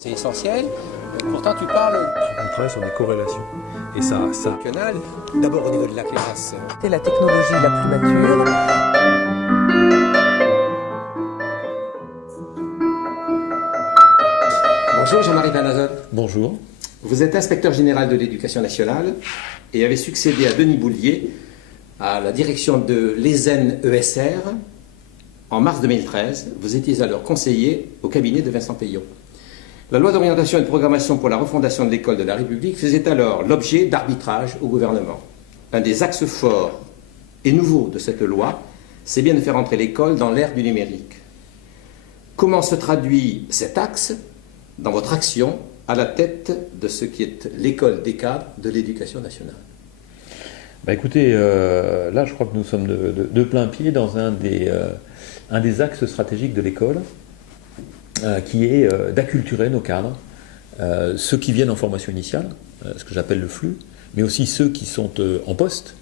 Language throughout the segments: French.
C'est essentiel. Pourtant, tu parles. On travaille sur des corrélations. Et ça. Canal. D'abord au niveau de la classe. C'est la technologie la plus mature. Bonjour Jean-Marie Panazol. Bonjour. Vous êtes inspecteur général de l'éducation nationale et avez succédé à Denis Boulier à la direction de l'ESN ESR en mars 2013. Vous étiez alors conseiller au cabinet de Vincent Peillon. La loi d'orientation et de programmation pour la refondation de l'école de la République faisait alors l'objet d'arbitrage au gouvernement. Un des axes forts et nouveaux de cette loi, c'est bien de faire entrer l'école dans l'ère du numérique. Comment se traduit cet axe dans votre action à la tête de ce qui est l'école des cadres de l'éducation nationale? Écoutez, là je crois que nous sommes de plein pied dans un des axes stratégiques de l'école, qui est d'acculturer nos cadres, ceux qui viennent en formation initiale, ce que j'appelle le flux, mais aussi ceux qui sont en poste,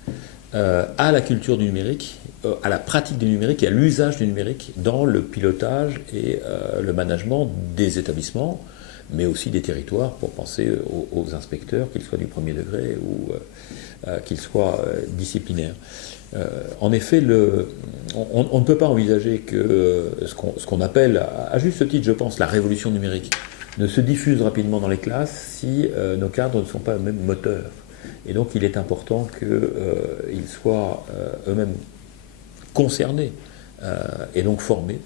à la culture du numérique, à la pratique du numérique et à l'usage du numérique dans le pilotage et le management des établissements, mais aussi des territoires, pour penser aux inspecteurs, qu'ils soient du premier degré ou qu'ils soient disciplinaires. En effet, on ne peut pas envisager que ce qu'on appelle, à juste titre, je pense, la révolution numérique, ne se diffuse rapidement dans les classes si nos cadres ne sont pas eux-mêmes moteurs. Et donc, il est important qu'ils soient eux-mêmes concernés et donc formés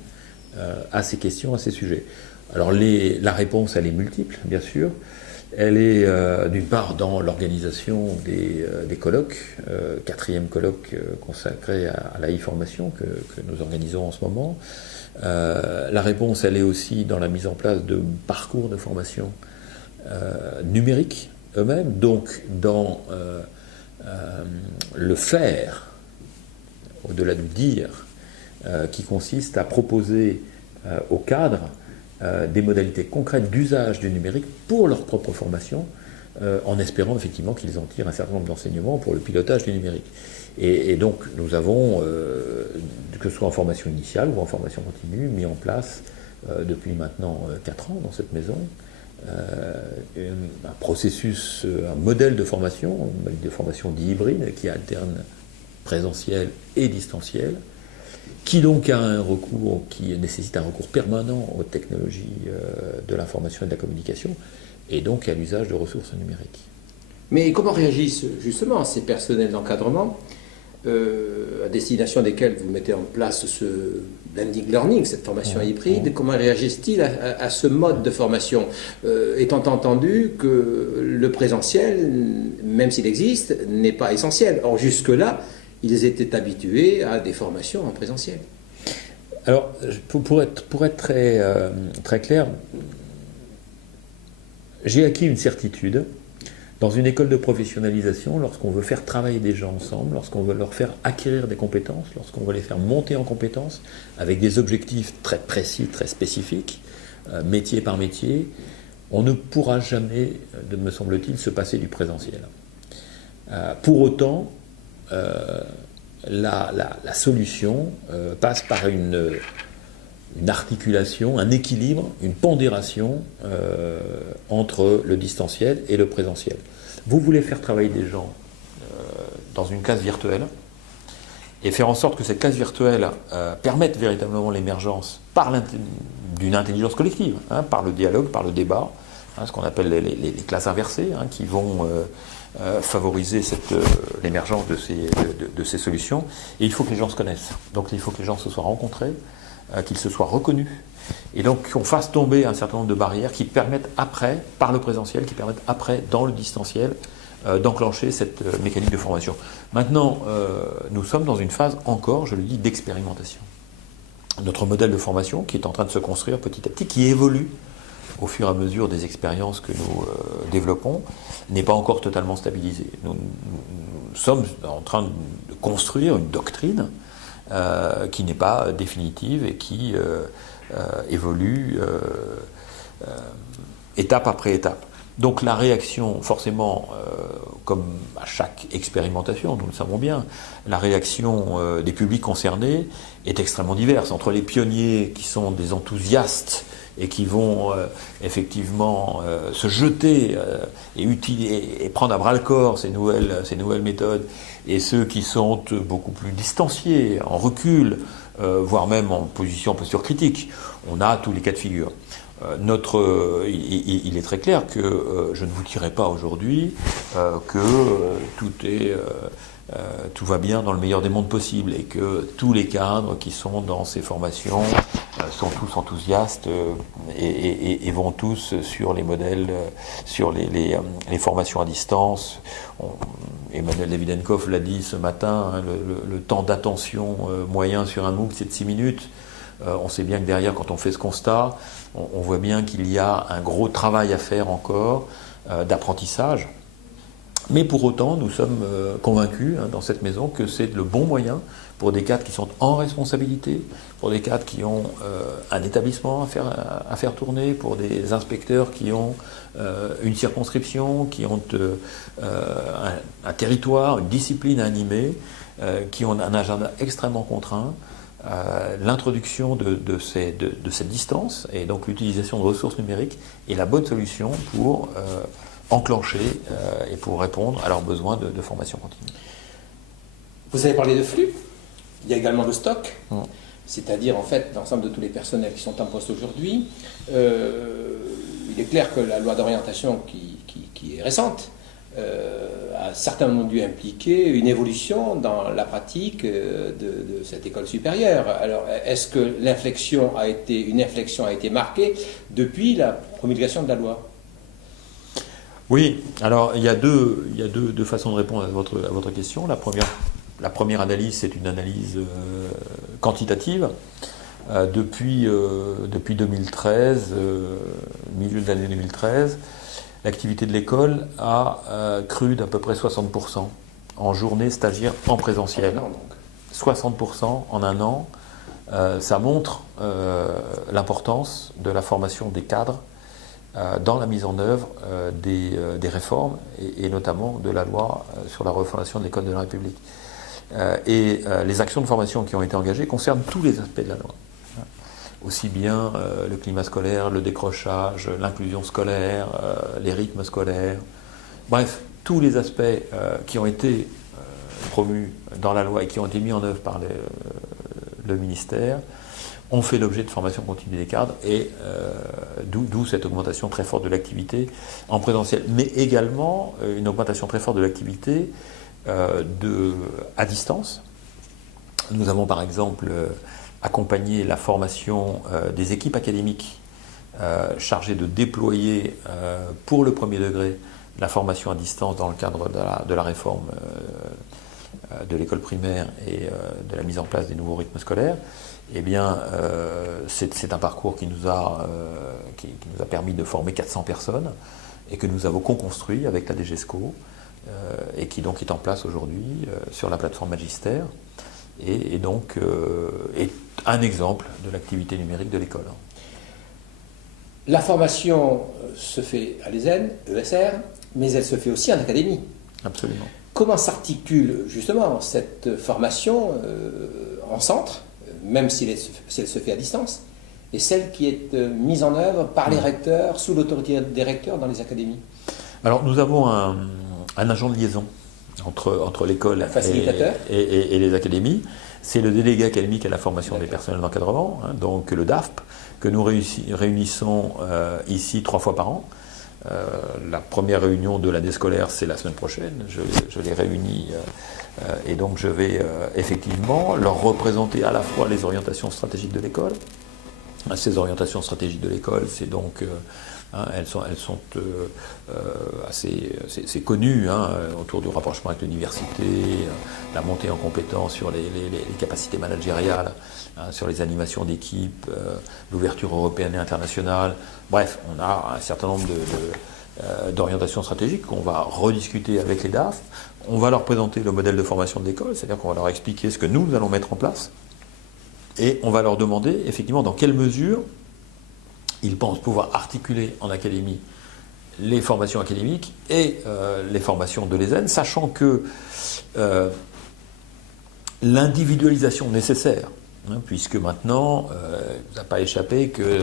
à ces questions, à ces sujets. Alors, la réponse, elle est multiple, bien sûr. Elle est d'une part dans l'organisation des colloques, 4e colloque consacré à la e-formation que nous organisons en ce moment. La réponse, elle est aussi dans la mise en place de parcours de formation numériques eux-mêmes, donc dans le faire, au-delà du dire, qui consiste à proposer aux cadres des modalités concrètes d'usage du numérique pour leur propre formation, en espérant effectivement qu'ils en tirent un certain nombre d'enseignements pour le pilotage du numérique. Et donc nous avons, que ce soit en formation initiale ou en formation continue, mis en place depuis maintenant 4 ans dans cette maison un processus, un modèle de formation dit hybride, qui alterne présentiel et distanciel, qui donc a un recours, qui nécessite un recours permanent aux technologies de l'information et de la communication, et donc à l'usage de ressources numériques. Mais comment réagissent justement ces personnels d'encadrement à destination desquels vous mettez en place ce blended learning, cette formation hybride? Comment réagissent-ils à ce mode de formation, étant entendu que le présentiel, même s'il existe, n'est pas essentiel? Or jusque-là, ils étaient habitués à des formations en présentiel. Alors, pour être très, très clair, j'ai acquis une certitude. Dans une école de professionnalisation, lorsqu'on veut faire travailler des gens ensemble, lorsqu'on veut leur faire acquérir des compétences, lorsqu'on veut les faire monter en compétences, avec des objectifs très précis, très spécifiques, métier par métier, on ne pourra jamais, me semble-t-il, se passer du présentiel. Pour autant, la solution passe par une articulation, un équilibre, une pondération entre le distanciel et le présentiel. Vous voulez faire travailler des gens dans une classe virtuelle et faire en sorte que cette classe virtuelle permette véritablement l'émergence d'une intelligence collective, par le dialogue, par le débat, ce qu'on appelle les classes inversées, qui vont favoriser l'émergence de ces solutions. Et il faut que les gens se connaissent. Donc il faut que les gens se soient rencontrés, qu'ils se soient reconnus, et donc qu'on fasse tomber un certain nombre de barrières qui permettent après, par le présentiel, qui permettent après, dans le distanciel, d'enclencher cette mécanique de formation. Maintenant, nous sommes dans une phase encore, je le dis, d'expérimentation. Notre modèle de formation, qui est en train de se construire petit à petit, qui évolue au fur et à mesure des expériences que nous développons, n'est pas encore totalement stabilisé. Nous sommes en train de construire une doctrine qui n'est pas définitive et qui évolue étape après étape. Donc la réaction, forcément, comme à chaque expérimentation, nous le savons bien, la réaction des publics concernés est extrêmement diverse. Entre les pionniers qui sont des enthousiastes et qui vont effectivement se jeter et prendre à bras-le-corps ces nouvelles méthodes, et ceux qui sont beaucoup plus distanciés, en recul, voire même en posture critique. On a tous les cas de figure. Il est très clair que je ne vous dirai pas aujourd'hui que tout va bien dans le meilleur des mondes possibles et que tous les cadres qui sont dans ces formations sont tous enthousiastes et vont tous sur les modèles, sur les formations à distance. Emmanuel Davidenkoff l'a dit ce matin, hein, le temps d'attention moyen sur un MOOC, c'est de 6 minutes. On sait bien que derrière, quand on fait ce constat, on voit bien qu'il y a un gros travail à faire encore d'apprentissage. Mais pour autant, nous sommes convaincus dans cette maison que c'est le bon moyen pour des cadres qui sont en responsabilité, pour des cadres qui ont un établissement à faire tourner, pour des inspecteurs qui ont une circonscription, qui ont un territoire, une discipline à animer, qui ont un agenda extrêmement contraint. L'introduction de cette distance et donc l'utilisation de ressources numériques est la bonne solution pour enclencher et pour répondre à leurs besoins de formation continue. Vous avez parlé de flux, il y a également le stock, c'est-à-dire en fait l'ensemble de tous les personnels qui sont en poste aujourd'hui. Il est clair que la loi d'orientation qui est récente a certainement dû impliquer une évolution dans la pratique de cette école supérieure. Alors, est-ce que une inflexion a été marquée depuis la promulgation de la loi ? Oui, alors il y a deux façons de répondre à votre question. La première analyse, c'est une analyse quantitative. Depuis 2013, milieu de l'année 2013, l'activité de l'école a cru d'à peu près 60% en journée stagiaire en présentiel. 60% en un an. Ça montre l'importance de la formation des cadres dans la mise en œuvre des réformes et notamment de la loi sur la refondation de l'école de la République. Les actions de formation qui ont été engagées concernent tous les aspects de la loi. Aussi bien le climat scolaire, le décrochage, l'inclusion scolaire, les rythmes scolaires, bref, tous les aspects qui ont été promus dans la loi et qui ont été mis en œuvre par le ministère ont fait l'objet de formation continue des cadres et d'où cette augmentation très forte de l'activité en présentiel, mais également une augmentation très forte de l'activité à distance. Nous avons par exemple accompagner la formation des équipes académiques chargées de déployer pour le premier degré la formation à distance dans le cadre de la réforme de l'école primaire et de la mise en place des nouveaux rythmes scolaires. Eh bien, c'est un parcours qui nous a permis de former 400 personnes et que nous avons co-construit avec la DGESCO et qui donc est en place aujourd'hui sur la plateforme Magistère. Et donc est un exemple de l'activité numérique de l'école. La formation se fait à l'ESN, ESR, mais elle se fait aussi en académie. Absolument. Comment s'articule justement cette formation en centre, même si elle se fait à distance, et celle qui est mise en œuvre par les recteurs, sous l'autorité des recteurs dans les académies ? Alors nous avons un agent de liaison entre l'école et les académies. C'est le délégué académique à la formation des personnels d'encadrement, donc le DAFP, que nous réunissons ici 3 fois par an. La première réunion de l'année scolaire, c'est la semaine prochaine. Je les réunis et donc je vais effectivement leur représenter à la fois les orientations stratégiques de l'école. Ces orientations stratégiques de l'école, c'est donc elles sont assez connues autour du rapprochement avec l'université, la montée en compétence sur les capacités managériales, sur les animations d'équipe, l'ouverture européenne et internationale. Bref, on a un certain nombre d'orientations stratégiques qu'on va rediscuter avec les DAF. On va leur présenter le modèle de formation de l'école, c'est-à-dire qu'on va leur expliquer ce que nous allons mettre en place. Et on va leur demander effectivement dans quelle mesure ils pensent pouvoir articuler en académie les formations académiques et les formations de l'ESN, sachant que l'individualisation nécessaire, puisque maintenant, il ne vous a pas échappé que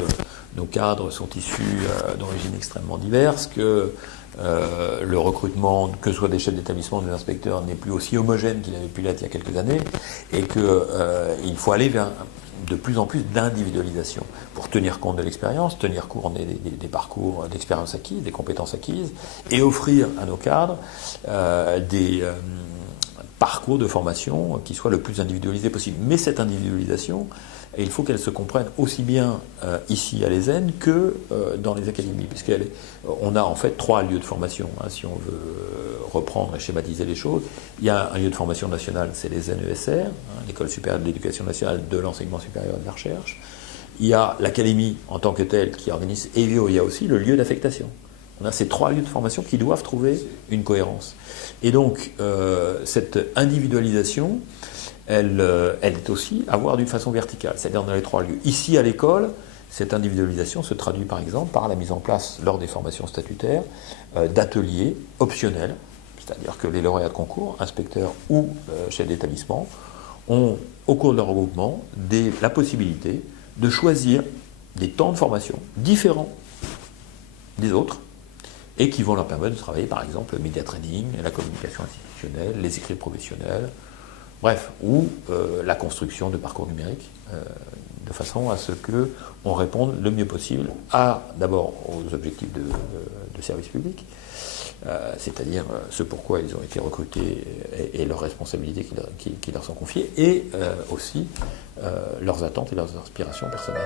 nos cadres sont issus d'origines extrêmement diverses, que le recrutement, que ce soit des chefs d'établissement, des inspecteurs, n'est plus aussi homogène qu'il avait pu l'être il y a quelques années, et qu'il faut aller vers de plus en plus d'individualisation pour tenir compte de l'expérience, tenir compte des parcours d'expérience acquise, des compétences acquises, et offrir à nos cadres des parcours de formation qui soient le plus individualisés possible. Mais cette individualisation, il faut qu'elle se comprenne aussi bien ici à l'ESN que dans les académies, puisqu'on a en fait 3 lieux de formation, hein, si on veut reprendre et schématiser les choses. Il y a un lieu de formation national, c'est l'ESN ESR, hein, l'École supérieure de l'éducation nationale de l'enseignement supérieur et de la recherche. Il y a l'académie en tant que telle qui organise, et il y a aussi le lieu d'affectation. On a ces 3 lieux de formation qui doivent trouver une cohérence. Et donc, cette individualisation, elle est aussi à voir d'une façon verticale, c'est-à-dire dans les 3 lieux. Ici, à l'école, cette individualisation se traduit par exemple par la mise en place, lors des formations statutaires, d'ateliers optionnels, c'est-à-dire que les lauréats de concours, inspecteurs ou chefs d'établissement, ont, au cours de leur regroupement, la possibilité de choisir des temps de formation différents des autres, et qui vont leur permettre de travailler, par exemple, le média training, la communication institutionnelle, les écrits professionnels, bref, ou la construction de parcours numériques, de façon à ce qu'on réponde le mieux possible d'abord aux objectifs de service public, c'est-à-dire ce pourquoi ils ont été recrutés et leurs responsabilités qui leur sont confiées, et aussi leurs attentes et leurs aspirations personnelles.